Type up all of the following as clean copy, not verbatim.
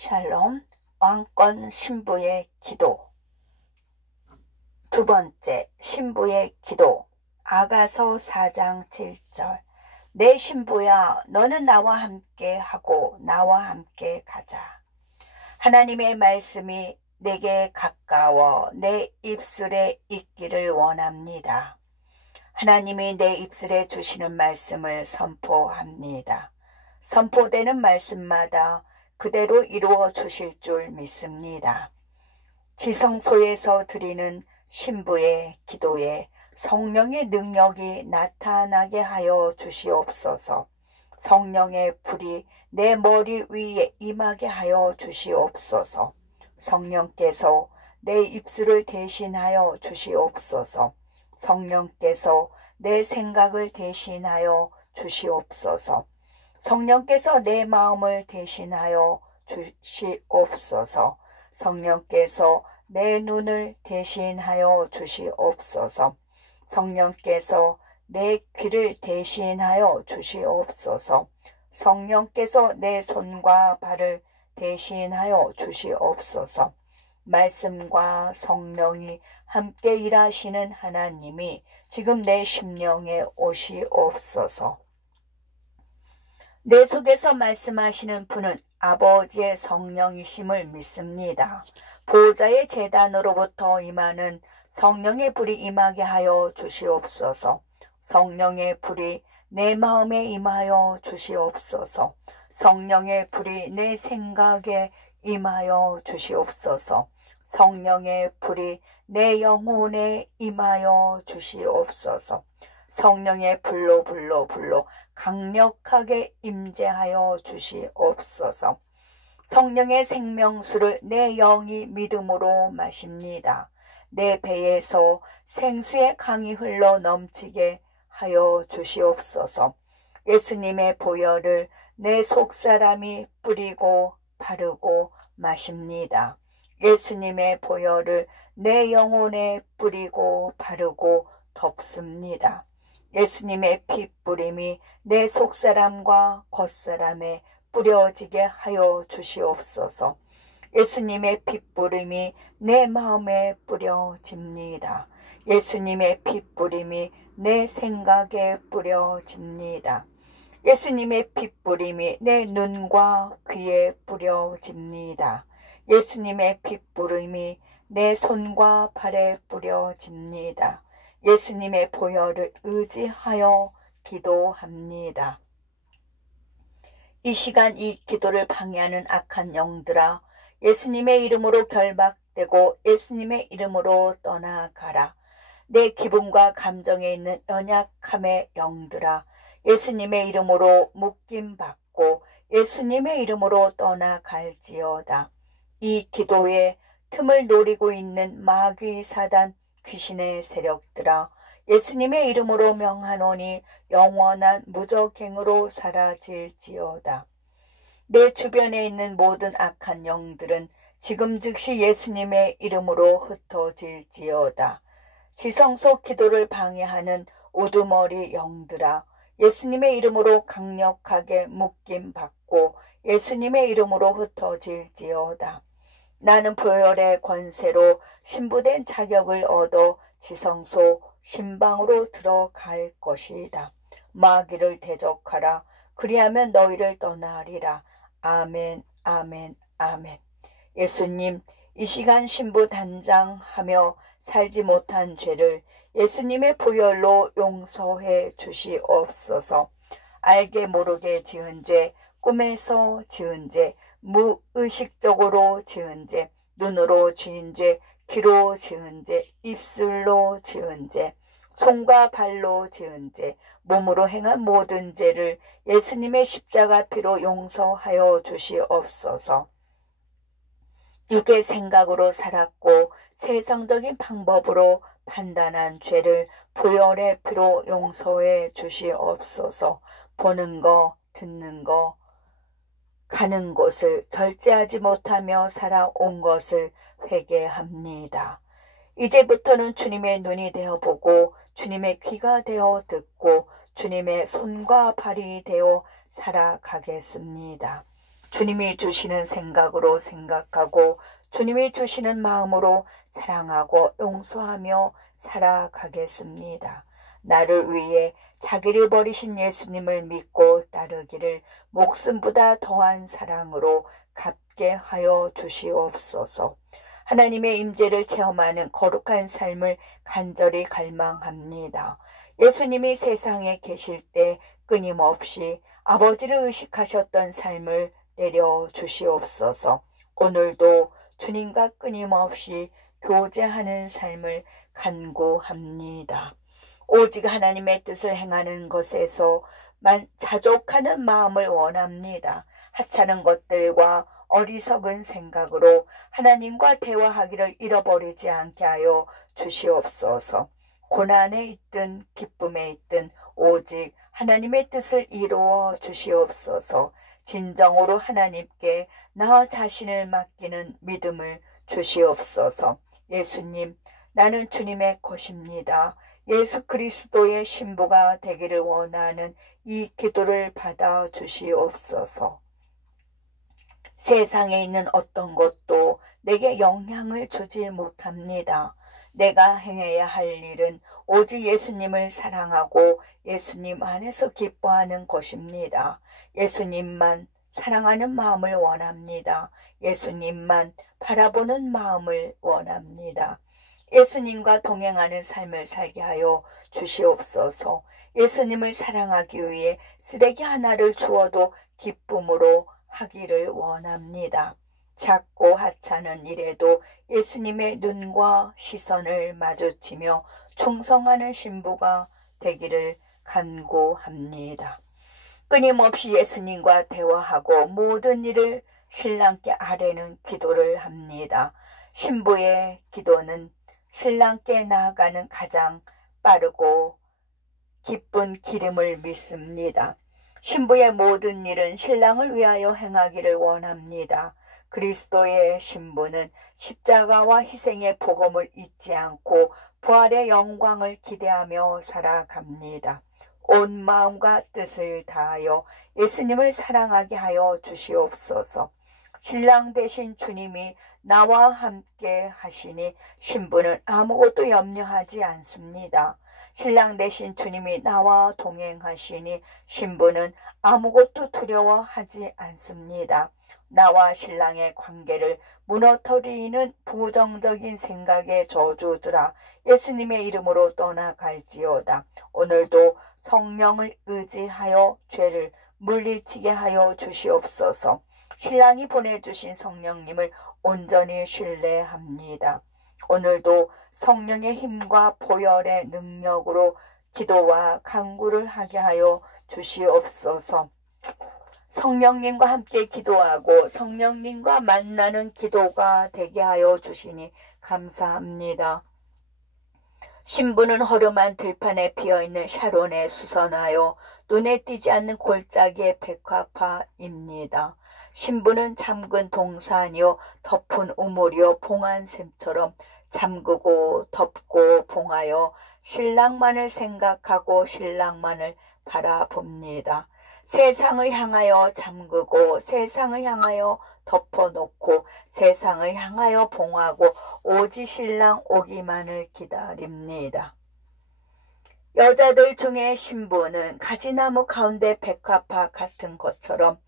샬롬, 왕권 신부의 기도. 두 번째, 신부의 기도. 아가서 4장 7절. 내 신부야, 너는 나와 함께 하고 나와 함께 가자. 하나님의 말씀이 내게 가까워 내 입술에 있기를 원합니다. 하나님이 내 입술에 주시는 말씀을 선포합니다. 선포되는 말씀마다 그대로 이루어 주실 줄 믿습니다. 지성소에서 드리는 신부의 기도에 성령의 능력이 나타나게 하여 주시옵소서. 성령의 불이 내 머리 위에 임하게 하여 주시옵소서. 성령께서 내 입술을 대신하여 주시옵소서. 성령께서 내 생각을 대신하여 주시옵소서. 성령께서 내 마음을 대신하여 주시옵소서. 성령께서 내 눈을 대신하여 주시옵소서. 성령께서 내 귀를 대신하여 주시옵소서. 성령께서 내 손과 발을 대신하여 주시옵소서. 말씀과 성령이 함께 일하시는 하나님이 지금 내 심령에 오시옵소서. 내 속에서 말씀하시는 분은 아버지의 성령이심을 믿습니다. 보호자의 제단으로부터 임하는 성령의 불이 임하게 하여 주시옵소서. 성령의 불이 내 마음에 임하여 주시옵소서. 성령의 불이 내 생각에 임하여 주시옵소서. 성령의 불이 내 영혼에 임하여 주시옵소서. 성령의 불로 강력하게 임재하여 주시옵소서. 성령의 생명수를 내 영이 믿음으로 마십니다. 내 배에서 생수의 강이 흘러 넘치게 하여 주시옵소서. 예수님의 보혈을 내 속사람이 뿌리고 바르고 마십니다. 예수님의 보혈을 내 영혼에 뿌리고 바르고 덮습니다. 예수님의 피 뿌림이 내 속사람과 겉사람에 뿌려지게 하여 주시옵소서. 예수님의 피 뿌림이 내 마음에 뿌려집니다. 예수님의 피 뿌림이 내 생각에 뿌려집니다. 예수님의 피 뿌림이 내 눈과 귀에 뿌려집니다. 예수님의 피 뿌림이 내 손과 발에 뿌려집니다. 예수님의 보혈을 의지하여 기도합니다. 이 시간 이 기도를 방해하는 악한 영들아, 예수님의 이름으로 결박되고 예수님의 이름으로 떠나가라. 내 기분과 감정에 있는 연약함의 영들아, 예수님의 이름으로 묶임받고 예수님의 이름으로 떠나갈지어다. 이 기도에 틈을 노리고 있는 마귀 사단 귀신의 세력들아, 예수님의 이름으로 명하노니 영원한 무적행으로 사라질지어다. 내 주변에 있는 모든 악한 영들은 지금 즉시 예수님의 이름으로 흩어질지어다. 지성소 기도를 방해하는 우두머리 영들아, 예수님의 이름으로 강력하게 묶임받고 예수님의 이름으로 흩어질지어다. 나는 보혈의 권세로 신부된 자격을 얻어 지성소 신방으로 들어갈 것이다. 마귀를 대적하라. 그리하면 너희를 떠나리라. 아멘, 아멘, 아멘. 예수님, 이 시간 신부 단장하며 살지 못한 죄를 예수님의 보혈로 용서해 주시옵소서. 알게 모르게 지은 죄, 꿈에서 지은 죄, 무의식적으로 지은 죄, 눈으로 지은 죄, 귀로 지은 죄, 입술로 지은 죄, 손과 발로 지은 죄, 몸으로 행한 모든 죄를 예수님의 십자가 피로 용서하여 주시옵소서. 육의 생각으로 살았고 세상적인 방법으로 판단한 죄를 보혈의 피로 용서해 주시옵소서. 보는 거, 듣는 거, 가는 곳을 절제하지 못하며 살아온 것을 회개합니다. 이제부터는 주님의 눈이 되어 보고 주님의 귀가 되어 듣고 주님의 손과 발이 되어 살아가겠습니다. 주님이 주시는 생각으로 생각하고 주님이 주시는 마음으로 사랑하고 용서하며 살아가겠습니다. 나를 위해 자기를 버리신 예수님을 믿고 따르기를 목숨보다 더한 사랑으로 갚게 하여 주시옵소서. 하나님의 임재를 체험하는 거룩한 삶을 간절히 갈망합니다. 예수님이 세상에 계실 때 끊임없이 아버지를 의식하셨던 삶을 내려주시옵소서. 오늘도 주님과 끊임없이 교제하는 삶을 간구합니다. 오직 하나님의 뜻을 행하는 것에서만 자족하는 마음을 원합니다. 하찮은 것들과 어리석은 생각으로 하나님과 대화하기를 잃어버리지 않게 하여 주시옵소서. 고난에 있든 기쁨에 있든 오직 하나님의 뜻을 이루어 주시옵소서. 진정으로 하나님께 나 자신을 맡기는 믿음을 주시옵소서. 예수님, 나는 주님의 것입니다. 예수 그리스도의 신부가 되기를 원하는 이 기도를 받아 주시옵소서. 세상에 있는 어떤 것도 내게 영향을 주지 못합니다. 내가 행해야 할 일은 오직 예수님을 사랑하고 예수님 안에서 기뻐하는 것입니다. 예수님만 사랑하는 마음을 원합니다. 예수님만 바라보는 마음을 원합니다. 예수님과 동행하는 삶을 살게 하여 주시옵소서. 예수님을 사랑하기 위해 쓰레기 하나를 주어도 기쁨으로 하기를 원합니다. 작고 하찮은 일에도 예수님의 눈과 시선을 마주치며 충성하는 신부가 되기를 간구합니다. 끊임없이 예수님과 대화하고 모든 일을 신랑께 아뢰는 기도를 합니다. 신부의 기도는 신랑께 나아가는 가장 빠르고 기쁜 기름을 믿습니다. 신부의 모든 일은 신랑을 위하여 행하기를 원합니다. 그리스도의 신부는 십자가와 희생의 복음을 잊지 않고 부활의 영광을 기대하며 살아갑니다. 온 마음과 뜻을 다하여 예수님을 사랑하게 하여 주시옵소서. 신랑 되신 주님이 나와 함께 하시니 신부는 아무것도 염려하지 않습니다. 신랑 되신 주님이 나와 동행하시니 신부는 아무것도 두려워하지 않습니다. 나와 신랑의 관계를 무너뜨리는 부정적인 생각의 저주들아 예수님의 이름으로 떠나갈지어다. 오늘도 성령을 의지하여 죄를 물리치게 하여 주시옵소서. 신랑이 보내주신 성령님을 온전히 신뢰합니다. 오늘도 성령의 힘과 보혈의 능력으로 기도와 간구를 하게 하여 주시옵소서. 성령님과 함께 기도하고 성령님과 만나는 기도가 되게 하여 주시니 감사합니다. 신부는 허름한 들판에 피어있는 샤론에 수선하여 눈에 띄지 않는 골짜기의 백화파입니다. 신부는 잠근 동산이요 덮은 우물이요 봉한 샘처럼 잠그고 덮고 봉하여 신랑만을 생각하고 신랑만을 바라봅니다. 세상을 향하여 잠그고 세상을 향하여 덮어놓고 세상을 향하여 봉하고 오직 신랑 오기만을 기다립니다. 여자들 중에 신부는 가지나무 가운데 백화파 같은 것처럼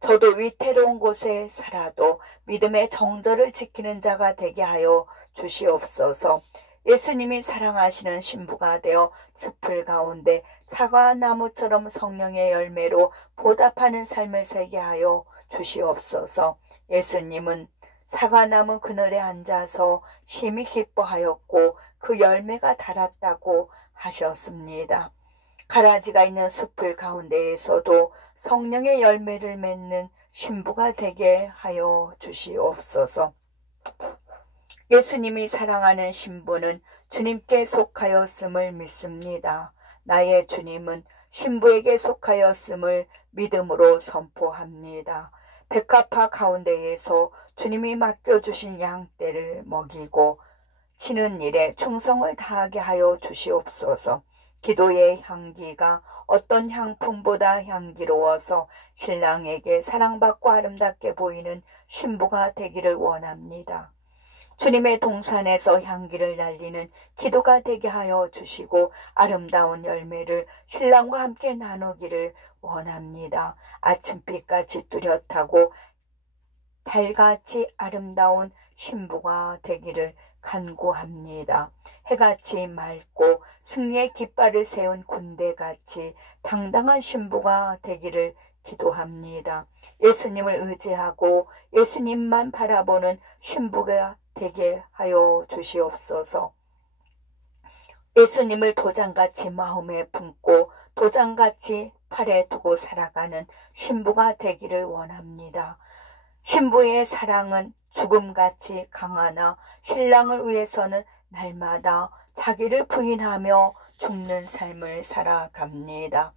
저도 위태로운 곳에 살아도 믿음의 정절을 지키는 자가 되게 하여 주시옵소서. 예수님이 사랑하시는 신부가 되어 숲을 가운데 사과나무처럼 성령의 열매로 보답하는 삶을 살게 하여 주시옵소서. 예수님은 사과나무 그늘에 앉아서 심히 기뻐하였고 그 열매가 달았다고 하셨습니다. 가라지가 있는 숲을 가운데에서도 성령의 열매를 맺는 신부가 되게 하여 주시옵소서. 예수님이 사랑하는 신부는 주님께 속하였음을 믿습니다. 나의 주님은 신부에게 속하였음을 믿음으로 선포합니다. 백합화 가운데에서 주님이 맡겨주신 양떼를 먹이고 치는 일에 충성을 다하게 하여 주시옵소서. 기도의 향기가 어떤 향품보다 향기로워서 신랑에게 사랑받고 아름답게 보이는 신부가 되기를 원합니다. 주님의 동산에서 향기를 날리는 기도가 되게 하여 주시고 아름다운 열매를 신랑과 함께 나누기를 원합니다. 아침빛같이 뚜렷하고 달같이 아름다운 신부가 되기를 간구합니다. 해같이 맑고 승리의 깃발을 세운 군대같이 당당한 신부가 되기를 기도합니다. 예수님을 의지하고 예수님만 바라보는 신부가 되게 하여 주시옵소서. 예수님을 도장같이 마음에 품고 도장같이 팔에 두고 살아가는 신부가 되기를 원합니다. 신부의 사랑은 죽음같이 강하나 신랑을 위해서는 날마다 자기를 부인하며 죽는 삶을 살아갑니다.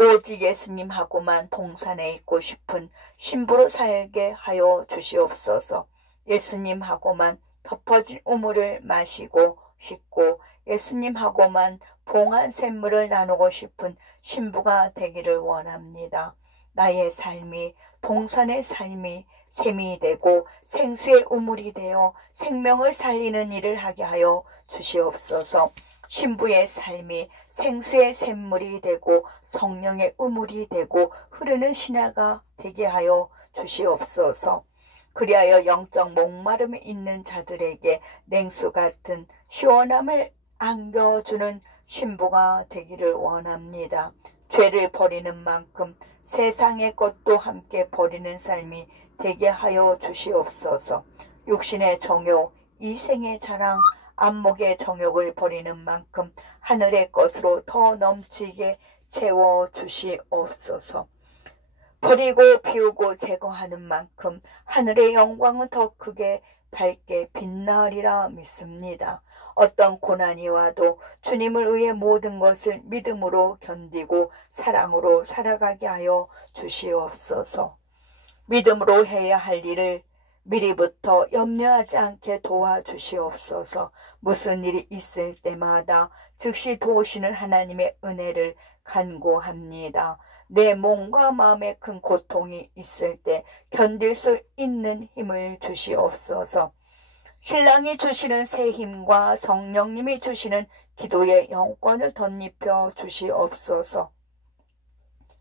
오직 예수님하고만 동산에 있고 싶은 신부로 살게 하여 주시옵소서. 예수님하고만 덮어진 우물을 마시고 싶고 예수님하고만 봉한 샘물을 나누고 싶은 신부가 되기를 원합니다. 나의 삶이 동산의 삶이 샘이 되고 생수의 우물이 되어 생명을 살리는 일을 하게 하여 주시옵소서. 신부의 삶이 생수의 샘물이 되고 성령의 우물이 되고 흐르는 신화가 되게 하여 주시옵소서. 그리하여 영적 목마름이 있는 자들에게 냉수 같은 시원함을 안겨주는 신부가 되기를 원합니다. 죄를 버리는 만큼 세상의 것도 함께 버리는 삶이 되게 하여 주시옵소서. 육신의 정욕, 이생의 자랑, 안목의 정욕을 버리는 만큼 하늘의 것으로 더 넘치게 채워 주시옵소서. 버리고 비우고 제거하는 만큼 하늘의 영광은 더 크게 밝게 빛나리라 믿습니다. 어떤 고난이 와도 주님을 위해 모든 것을 믿음으로 견디고 사랑으로 살아가게 하여 주시옵소서. 믿음으로 해야 할 일을 미리부터 염려하지 않게 도와주시옵소서. 무슨 일이 있을 때마다 즉시 도우시는 하나님의 은혜를 간구합니다. 내 몸과 마음에 큰 고통이 있을 때 견딜 수 있는 힘을 주시옵소서. 신랑이 주시는 새 힘과 성령님이 주시는 기도의 영권을 덧입혀 주시옵소서.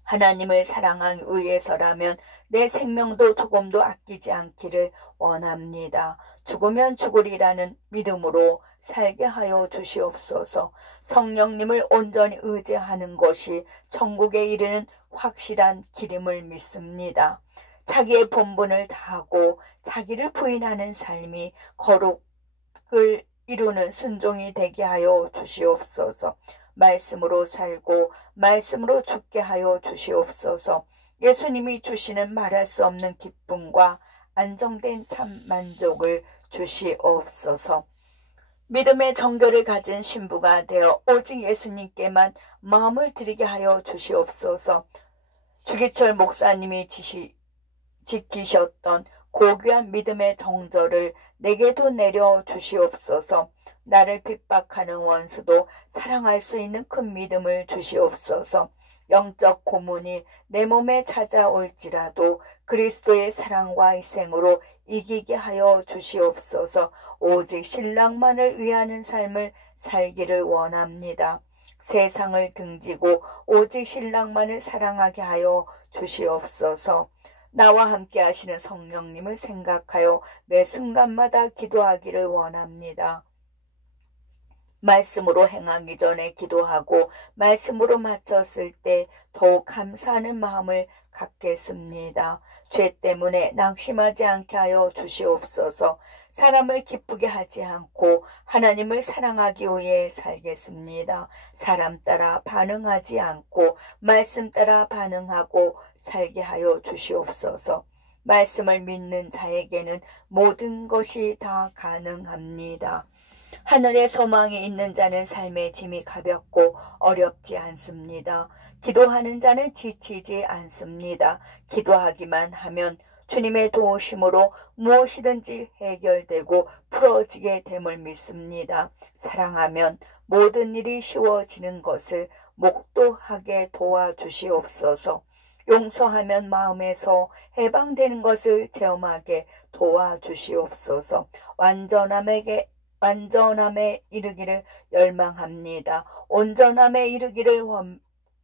하나님을 사랑하기 위해서라면 내 생명도 조금도 아끼지 않기를 원합니다. 죽으면 죽으리라는 믿음으로 살게 하여 주시옵소서. 성령님을 온전히 의지하는 것이 천국에 이르는 확실한 길임을 믿습니다. 자기의 본분을 다하고 자기를 부인하는 삶이 거룩을 이루는 순종이 되게 하여 주시옵소서. 말씀으로 살고 말씀으로 죽게 하여 주시옵소서. 예수님이 주시는 말할 수 없는 기쁨과 안정된 참 만족을 주시옵소서. 믿음의 정결을 가진 신부가 되어 오직 예수님께만 마음을 드리게 하여 주시옵소서. 주기철 목사님이 지키셨던 고귀한 믿음의 정절을 내게도 내려 주시옵소서. 나를 핍박하는 원수도 사랑할 수 있는 큰 믿음을 주시옵소서. 영적 고문이 내 몸에 찾아올지라도 그리스도의 사랑과 희생으로 이기게 하여 주시옵소서. 오직 신랑만을 위하는 삶을 살기를 원합니다. 세상을 등지고 오직 신랑만을 사랑하게 하여 주시옵소서. 나와 함께 하시는 성령님을 생각하여 매 순간마다 기도하기를 원합니다. 말씀으로 행하기 전에 기도하고 말씀으로 마쳤을 때 더욱 감사하는 마음을 갖겠습니다. 죄 때문에 낙심하지 않게 하여 주시옵소서. 사람을 기쁘게 하지 않고 하나님을 사랑하기 위해 살겠습니다. 사람 따라 반응하지 않고 말씀 따라 반응하고 살게 하여 주시옵소서. 말씀을 믿는 자에게는 모든 것이 다 가능합니다. 하늘의 소망이 있는 자는 삶의 짐이 가볍고 어렵지 않습니다. 기도하는 자는 지치지 않습니다. 기도하기만 하면 주님의 도우심으로 무엇이든지 해결되고 풀어지게 됨을 믿습니다. 사랑하면 모든 일이 쉬워지는 것을 목도하게 도와주시옵소서. 용서하면 마음에서 해방되는 것을 체험하게 도와주시옵소서. 완전함에 이르기를 열망합니다. 온전함에 이르기를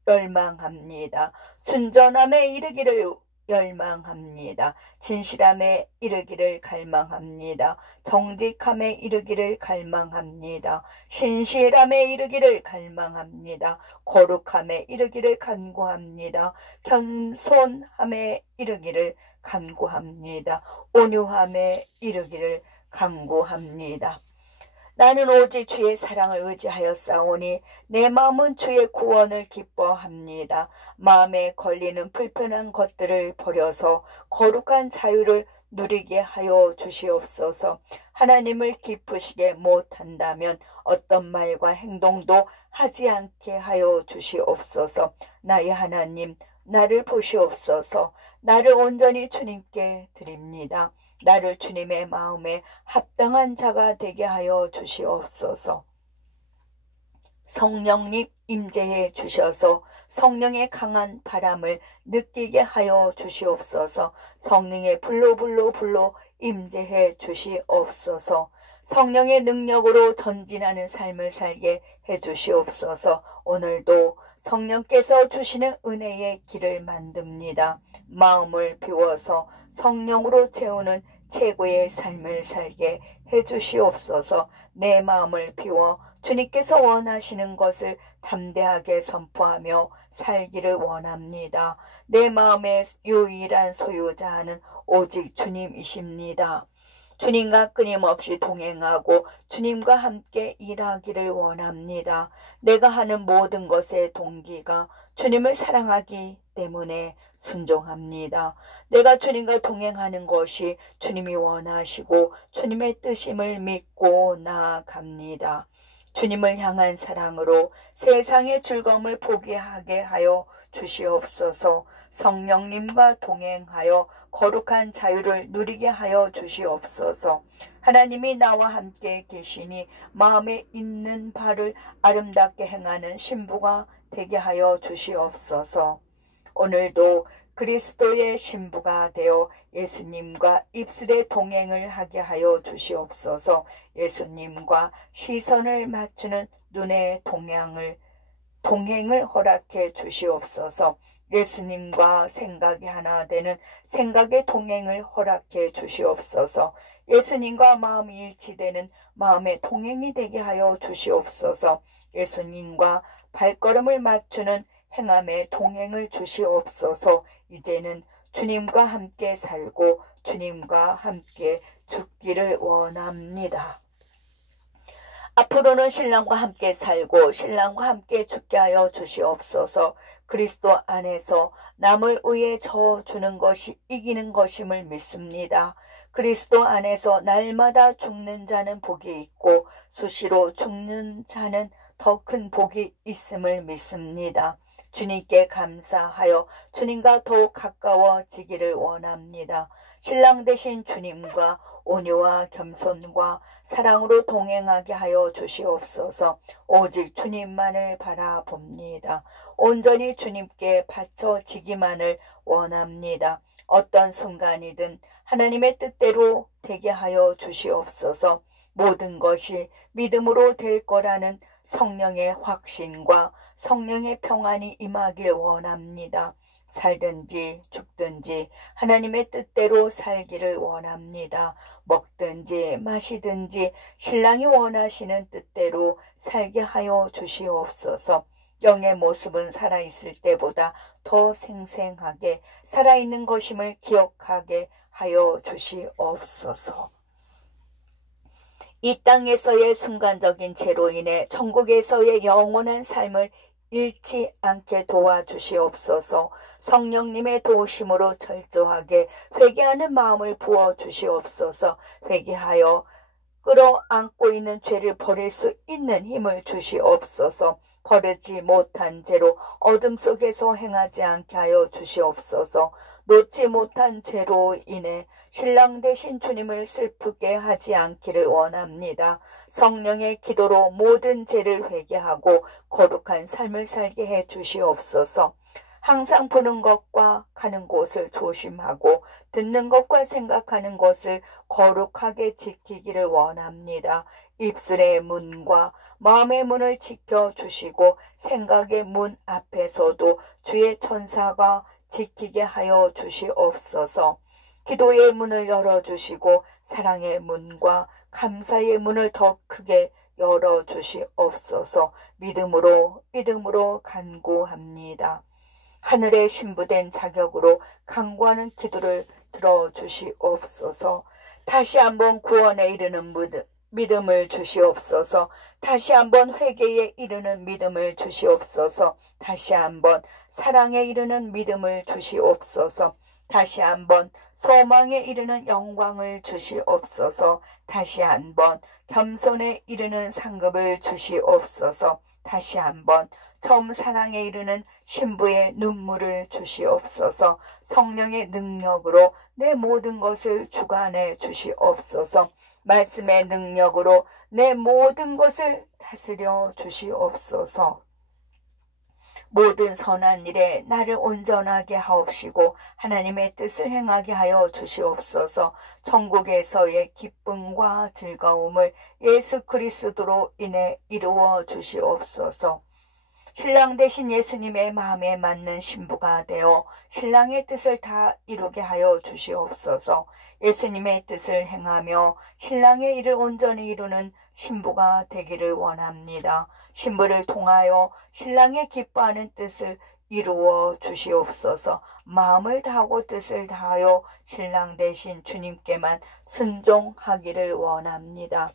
열망합니다. 순전함에 이르기를 열망합니다. 진실함에 이르기를 갈망합니다. 정직함에 이르기를 갈망합니다. 신실함에 이르기를 갈망합니다. 거룩함에 이르기를 간구합니다. 겸손함에 이르기를 간구합니다. 온유함에 이르기를 간구합니다. 나는 오직 주의 사랑을 의지하였사오니 내 마음은 주의 구원을 기뻐합니다. 마음에 걸리는 불편한 것들을 버려서 거룩한 자유를 누리게 하여 주시옵소서. 하나님을 기쁘시게 못한다면 어떤 말과 행동도 하지 않게 하여 주시옵소서. 나의 하나님, 나를 보시옵소서. 나를 온전히 주님께 드립니다. 나를 주님의 마음에 합당한 자가 되게 하여 주시옵소서. 성령님 임재해 주셔서 성령의 강한 바람을 느끼게 하여 주시옵소서. 성령의 불로 임재해 주시옵소서. 성령의 능력으로 전진하는 삶을 살게 해 주시옵소서. 오늘도 성령께서 주시는 은혜의 길을 만듭니다. 마음을 비워서 성령으로 채우는 최고의 삶을 살게 해 주시옵소서. 내 마음을 비워 주님께서 원하시는 것을 담대하게 선포하며 살기를 원합니다. 내 마음의 유일한 소유자는 오직 주님이십니다. 주님과 끊임없이 동행하고 주님과 함께 일하기를 원합니다. 내가 하는 모든 것의 동기가 주님을 사랑하기 때문에 순종합니다. 내가 주님과 동행하는 것이 주님이 원하시고 주님의 뜻임을 믿고 나아갑니다. 주님을 향한 사랑으로 세상의 즐거움을 포기하게 하여 주시옵소서. 성령님과 동행하여 거룩한 자유를 누리게 하여 주시옵소서. 하나님이 나와 함께 계시니 마음에 있는 바를 아름답게 행하는 신부가 되게 하여 주시옵소서. 오늘도 그리스도의 신부가 되어 예수님과 입술의 동행을 하게 하여 주시옵소서. 예수님과 시선을 맞추는 눈의 동행을 허락해 주시옵소서. 예수님과 생각이 하나 되는 생각의 동행을 허락해 주시옵소서. 예수님과 마음이 일치되는 마음의 동행이 되게 하여 주시옵소서. 예수님과 발걸음을 맞추는 행함의 동행을 주시옵소서. 이제는 주님과 함께 살고 주님과 함께 죽기를 원합니다. 앞으로는 신랑과 함께 살고 신랑과 함께 죽게 하여 주시옵소서. 그리스도 안에서 남을 위해 저주는 것이 이기는 것임을 믿습니다. 그리스도 안에서 날마다 죽는 자는 복이 있고 수시로 죽는 자는 더 큰 복이 있음을 믿습니다. 주님께 감사하여 주님과 더욱 가까워지기를 원합니다. 신랑 되신 주님과 온유와 겸손과 사랑으로 동행하게 하여 주시옵소서. 오직 주님만을 바라봅니다. 온전히 주님께 바쳐지기만을 원합니다. 어떤 순간이든 하나님의 뜻대로 되게 하여 주시옵소서. 모든 것이 믿음으로 될 거라는 성령의 확신과 성령의 평안이 임하길 원합니다. 살든지 죽든지 하나님의 뜻대로 살기를 원합니다. 먹든지 마시든지 신랑이 원하시는 뜻대로 살게 하여 주시옵소서. 영의 모습은 살아있을 때보다 더 생생하게 살아있는 것임을 기억하게 하여 주시옵소서. 이 땅에서의 순간적인 죄로 인해 천국에서의 영원한 삶을 잃지 않게 도와주시옵소서. 성령님의 도우심으로 철저하게 회개하는 마음을 부어주시옵소서. 회개하여 끌어안고 있는 죄를 버릴 수 있는 힘을 주시옵소서. 버리지 못한 죄로 어둠 속에서 행하지 않게 하여 주시옵소서. 놓지 못한 죄로 인해 신랑 되신 주님을 슬프게 하지 않기를 원합니다. 성령의 기도로 모든 죄를 회개하고 거룩한 삶을 살게 해 주시옵소서. 항상 보는 것과 가는 곳을 조심하고 듣는 것과 생각하는 것을 거룩하게 지키기를 원합니다. 입술의 문과 마음의 문을 지켜주시고 생각의 문 앞에서도 주의 천사가 지키게 하여 주시옵소서. 기도의 문을 열어주시고 사랑의 문과 감사의 문을 더 크게 열어주시옵소서. 믿음으로 간구합니다. 하늘에 신부된 자격으로 간구하는 기도를 들어주시옵소서. 다시 한번 구원에 이르는 믿음을 주시옵소서. 다시 한번 회개에 이르는 믿음을 주시옵소서. 다시 한번 사랑에 이르는 믿음을 주시옵소서. 다시 한번 소망에 이르는 영광을 주시옵소서. 다시 한번 겸손에 이르는 상급을 주시옵소서. 다시 한번 처음 사랑에 이르는 신부의 눈물을 주시옵소서. 성령의 능력으로 내 모든 것을 주관해 주시옵소서. 말씀의 능력으로 내 모든 것을 다스려 주시옵소서. 모든 선한 일에 나를 온전하게 하옵시고 하나님의 뜻을 행하게 하여 주시옵소서. 천국에서의 기쁨과 즐거움을 예수 그리스도로 인해 이루어 주시옵소서. 신랑 되신 예수님의 마음에 맞는 신부가 되어 신랑의 뜻을 다 이루게 하여 주시옵소서. 예수님의 뜻을 행하며 신랑의 일을 온전히 이루는 신부가 되기를 원합니다. 신부를 통하여 신랑의 기뻐하는 뜻을 이루어 주시옵소서. 마음을 다하고 뜻을 다하여 신랑 되신 주님께만 순종하기를 원합니다.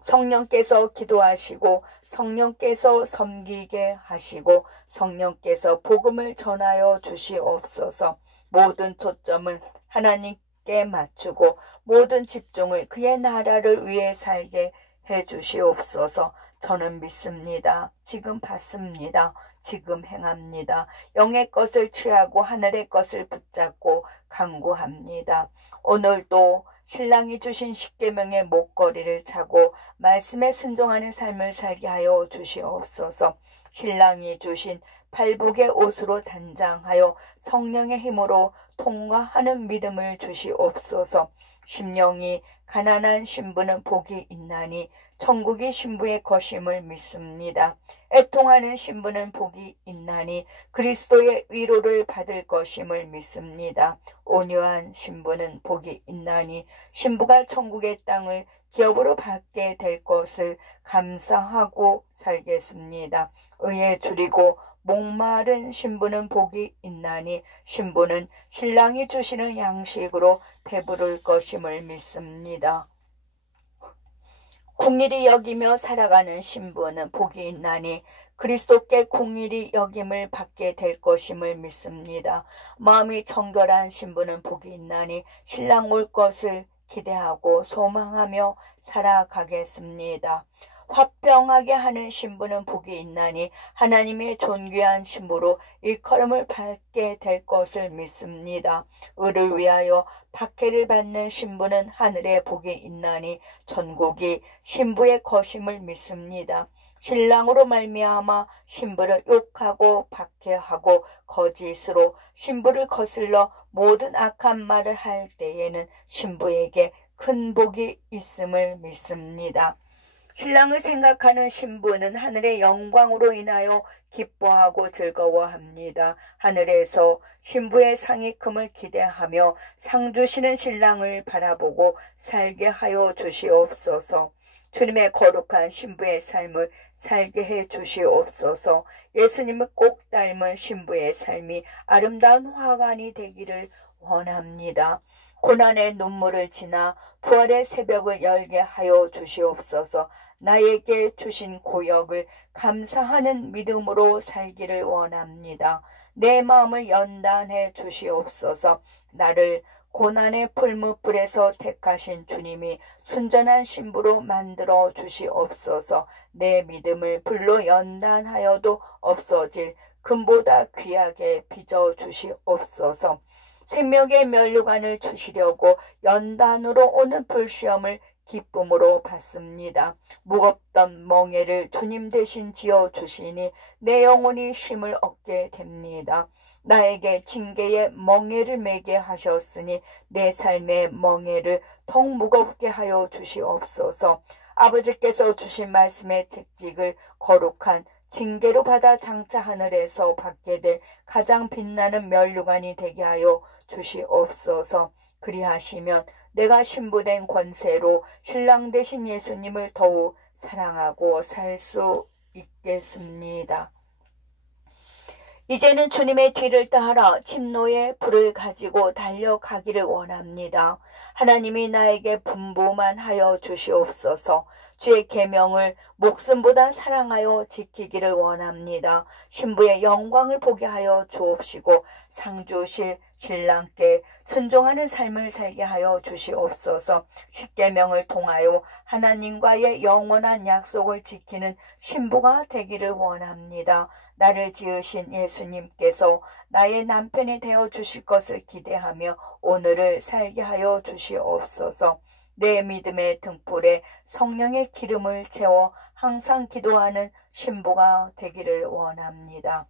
성령께서 기도하시고 성령께서 섬기게 하시고 성령께서 복음을 전하여 주시옵소서. 모든 초점을 하나님께 맞추고 모든 집중을 그의 나라를 위해 살게 해 주시옵소서. 저는 믿습니다. 지금 받습니다. 지금 행합니다. 영의 것을 취하고 하늘의 것을 붙잡고 간구합니다. 오늘도 신랑이 주신 십계명의 목걸이를 차고 말씀에 순종하는 삶을 살게 하여 주시옵소서. 신랑이 주신 발복의 옷으로 단장하여 성령의 힘으로 통과하는 믿음을 주시옵소서. 심령이 가난한 신부는 복이 있나니 천국이 신부의 것임을 믿습니다. 애통하는 신부는 복이 있나니 그리스도의 위로를 받을 것임을 믿습니다. 온유한 신부는 복이 있나니 신부가 천국의 땅을 기업으로 받게 될 것을 감사하고 살겠습니다. 의에 줄이고 목마른 신부는 복이 있나니 신부는 신랑이 주시는 양식으로 배부를 것임을 믿습니다. 궁일이 여기며 살아가는 신부는 복이 있나니 그리스도께 궁일이 여김을 받게 될 것임을 믿습니다. 마음이 정결한 신부는 복이 있나니 신랑 올 것을 기대하고 소망하며 살아가겠습니다. 화평하게 하는 신부는 복이 있나니 하나님의 존귀한 신부로 일컬음을 받게 될 것을 믿습니다. 의를 위하여 박해를 받는 신부는 하늘에 복이 있나니 천국이 신부의 것임을 믿습니다. 신랑으로 말미암아 신부를 욕하고 박해하고 거짓으로 신부를 거슬러 모든 악한 말을 할 때에는 신부에게 큰 복이 있음을 믿습니다. 신랑을 생각하는 신부는 하늘의 영광으로 인하여 기뻐하고 즐거워합니다. 하늘에서 신부의 상이 큼을 기대하며 상 주시는 신랑을 바라보고 살게 하여 주시옵소서. 주님의 거룩한 신부의 삶을 살게 해 주시옵소서. 예수님을 꼭 닮은 신부의 삶이 아름다운 화관이 되기를 원합니다. 고난의 눈물을 지나 부활의 새벽을 열게 하여 주시옵소서. 나에게 주신 고역을 감사하는 믿음으로 살기를 원합니다. 내 마음을 연단해 주시옵소서. 나를 고난의 풀무불에서 택하신 주님이 순전한 신부로 만들어 주시옵소서. 내 믿음을 불로 연단하여도 없어질 금보다 귀하게 빚어 주시옵소서. 생명의 면류관을 주시려고 연단으로 오는 불시험을 기쁨으로 받습니다. 무겁던 멍에를 주님 대신 지어 주시니 내 영혼이 쉼을 얻게 됩니다. 나에게 징계의 멍에를 매게 하셨으니 내 삶의 멍에를 더 무겁게 하여 주시옵소서. 아버지께서 주신 말씀의 책직을 거룩한 징계로 받아 장차 하늘에서 받게 될 가장 빛나는 면류관이 되게 하여 주시옵소서. 그리하시면 내가 신부된 권세로 신랑 되신 예수님을 더욱 사랑하고 살 수 있겠습니다. 이제는 주님의 뒤를 따라 침노의 불을 가지고 달려가기를 원합니다. 하나님이 나에게 분부만 하여 주시옵소서. 주의 계명을 목숨보다 사랑하여 지키기를 원합니다. 신부의 영광을 보게 하여 주옵시고 상 주실 신랑께 순종하는 삶을 살게 하여 주시옵소서. 십계명을 통하여 하나님과의 영원한 약속을 지키는 신부가 되기를 원합니다. 나를 지으신 예수님께서 나의 남편이 되어 주실 것을 기대하며 오늘을 살게 하여 주시옵소서. 내 믿음의 등불에 성령의 기름을 채워 항상 기도하는 신부가 되기를 원합니다.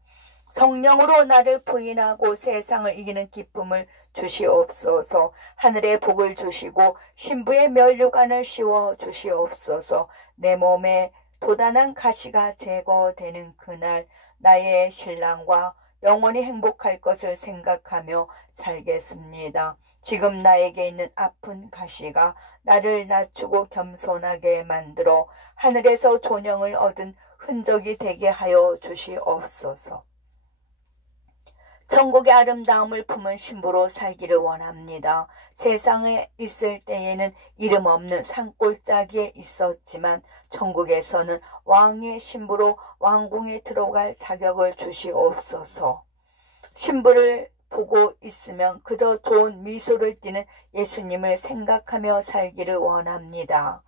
성령으로 나를 부인하고 세상을 이기는 기쁨을 주시옵소서. 하늘의 복을 주시고 신부의 면류관을 씌워 주시옵소서. 내 몸에 도단한 가시가 제거되는 그날 나의 신랑과 영원히 행복할 것을 생각하며 살겠습니다. 지금 나에게 있는 아픈 가시가 나를 낮추고 겸손하게 만들어 하늘에서 존영을 얻은 흔적이 되게 하여 주시옵소서. 천국의 아름다움을 품은 신부로 살기를 원합니다. 세상에 있을 때에는 이름 없는 산골짜기에 있었지만 천국에서는 왕의 신부로 왕궁에 들어갈 자격을 주시옵소서. 신부를 보고 있으면 그저 좋은 미소를 띠는 예수님을 생각하며 살기를 원합니다.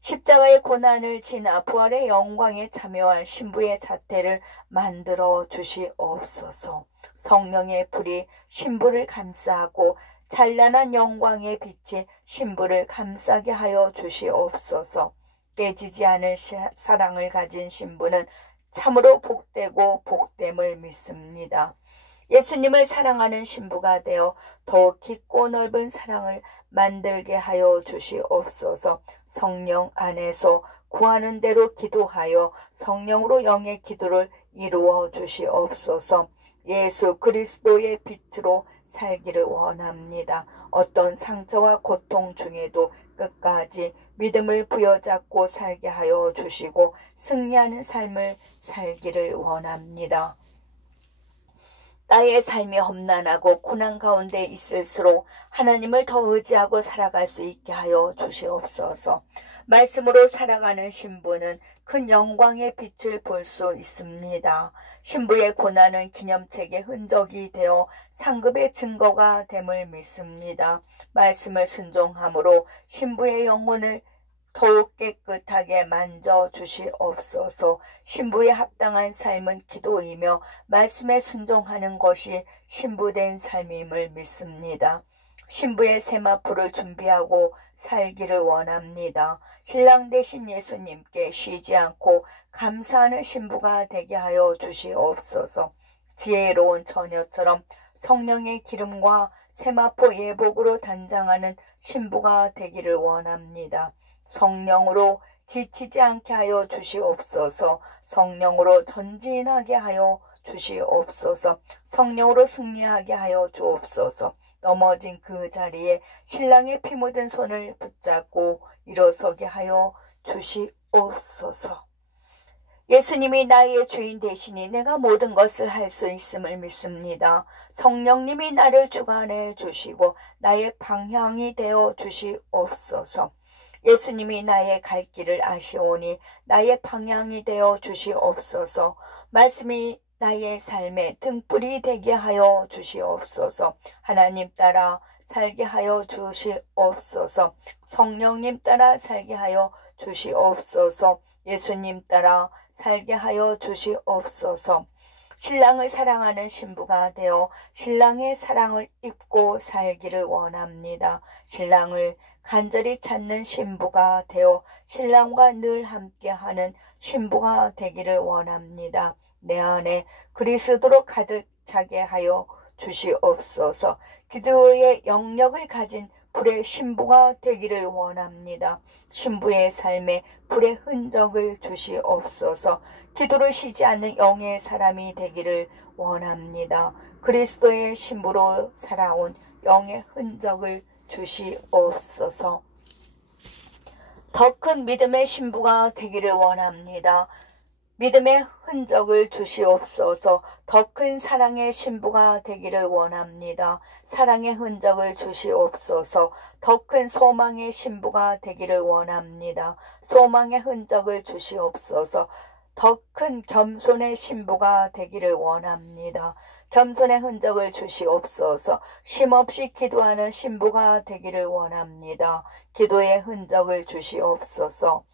십자가의 고난을 지나 부활의 영광에 참여할 신부의 자태를 만들어 주시옵소서. 성령의 불이 신부를 감싸고 찬란한 영광의 빛이 신부를 감싸게 하여 주시옵소서. 깨지지 않을 사랑을 가진 신부는 참으로 복되고 복됨을 믿습니다. 예수님을 사랑하는 신부가 되어 더욱 깊고 넓은 사랑을 만들게 하여 주시옵소서. 성령 안에서 구하는 대로 기도하여 성령으로 영의 기도를 이루어 주시옵소서. 예수 그리스도의 빛으로 살기를 원합니다. 어떤 상처와 고통 중에도 끝까지 믿음을 부여잡고 살게 하여 주시고 승리하는 삶을 살기를 원합니다. 나의 삶이 험난하고 고난 가운데 있을수록 하나님을 더 의지하고 살아갈 수 있게 하여 주시옵소서. 말씀으로 살아가는 신부는 큰 영광의 빛을 볼 수 있습니다. 신부의 고난은 기념책의 흔적이 되어 상급의 증거가 됨을 믿습니다. 말씀을 순종함으로 신부의 영혼을 더욱 깨끗하게 만져 주시옵소서. 신부에 합당한 삶은 기도이며 말씀에 순종하는 것이 신부된 삶임을 믿습니다. 신부의 세마포를 준비하고 살기를 원합니다. 신랑 되신 예수님께 쉬지 않고 감사하는 신부가 되게 하여 주시옵소서. 지혜로운 처녀처럼 성령의 기름과 세마포 예복으로 단장하는 신부가 되기를 원합니다. 성령으로 지치지 않게 하여 주시옵소서. 성령으로 전진하게 하여 주시옵소서. 성령으로 승리하게 하여 주옵소서. 넘어진 그 자리에 신랑의 피 묻은 손을 붙잡고 일어서게 하여 주시옵소서. 예수님이 나의 주인 되시니 내가 모든 것을 할 수 있음을 믿습니다. 성령님이 나를 주관해 주시고 나의 방향이 되어 주시옵소서. 예수님이 나의 갈 길을 아시오니 나의 방향이 되어 주시옵소서. 말씀이 나의 삶의 등불이 되게 하여 주시옵소서. 하나님 따라 살게 하여 주시옵소서. 성령님 따라 살게 하여 주시옵소서. 예수님 따라 살게 하여 주시옵소서. 신랑을 사랑하는 신부가 되어 신랑의 사랑을 입고 살기를 원합니다. 신랑을 간절히 찾는 신부가 되어 신랑과 늘 함께하는 신부가 되기를 원합니다. 내 안에 그리스도로 가득 차게 하여 주시옵소서. 기도의 영역을 가진 불의 신부가 되기를 원합니다. 신부의 삶에 불의 흔적을 주시옵소서. 기도를 쉬지 않는 영의 사람이 되기를 원합니다. 그리스도의 신부로 살아온 영의 흔적을 주시옵소서. 더 큰 믿음의 신부가 되기를 원합니다. 믿음의 흔적을 주시옵소서. 더 큰 사랑의 신부가 되기를 원합니다. 사랑의 흔적을 주시옵소서. 더 큰 소망의 신부가 되기를 원합니다. 소망의 흔적을 주시옵소서. 더 큰 겸손의 신부가 되기를 원합니다. 겸손의 흔적을 주시옵소서. 쉼없이 기도하는 신부가 되기를 원합니다. 기도의 흔적을 주시옵소서.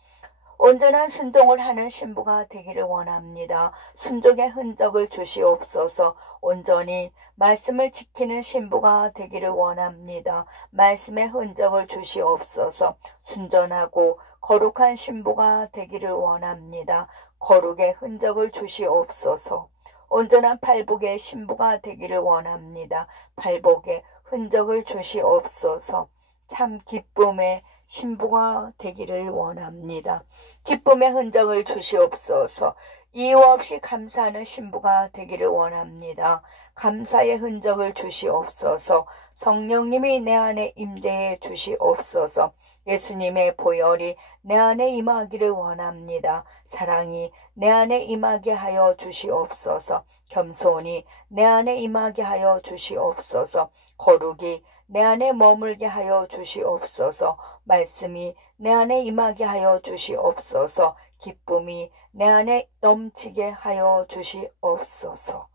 온전한 순종을 하는 신부가 되기를 원합니다. 순종의 흔적을 주시옵소서. 온전히 말씀을 지키는 신부가 되기를 원합니다. 말씀의 흔적을 주시옵소서. 순전하고 거룩한 신부가 되기를 원합니다. 거룩의 흔적을 주시옵소서. 온전한 팔복의 신부가 되기를 원합니다. 팔복의 흔적을 주시옵소서. 참 기쁨의 신부가 되기를 원합니다. 기쁨의 흔적을 주시옵소서. 이유 없이 감사하는 신부가 되기를 원합니다. 감사의 흔적을 주시옵소서. 성령님이 내 안에 임재해 주시옵소서. 예수님의 보혈이 내 안에 임하기를 원합니다. 사랑이 내 안에 임하게 하여 주시옵소서. 겸손이 내 안에 임하게 하여 주시옵소서. 거룩이 내 안에 머물게 하여 주시옵소서. 말씀이 내 안에 임하게 하여 주시옵소서. 기쁨이 내 안에 넘치게 하여 주시옵소서.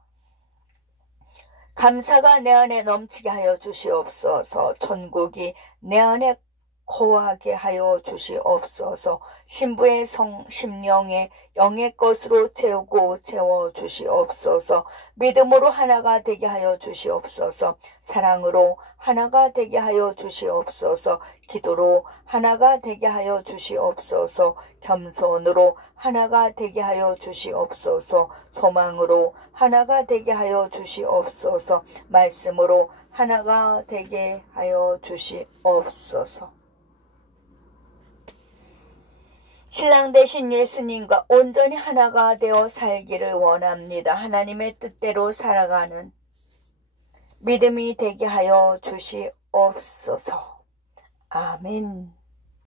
감사가 내 안에 넘치게 하여 주시옵소서. 천국이 내 안에 거하게 하여 주시옵소서. 신부의 심령에 영의 것으로 채우고 채워 주시옵소서. 믿음으로 하나가 되게 하여 주시옵소서. 사랑으로 하나가 되게 하여 주시옵소서. 기도로 하나가 되게 하여 주시옵소서. 겸손으로 하나가 되게 하여 주시옵소서. 소망으로 하나가 되게 하여 주시옵소서. 말씀으로 하나가 되게 하여 주시옵소서. 신랑 되신 예수님과 온전히 하나가 되어 살기를 원합니다. 하나님의 뜻대로 살아가는 믿음이 되게 하여 주시옵소서. 아멘.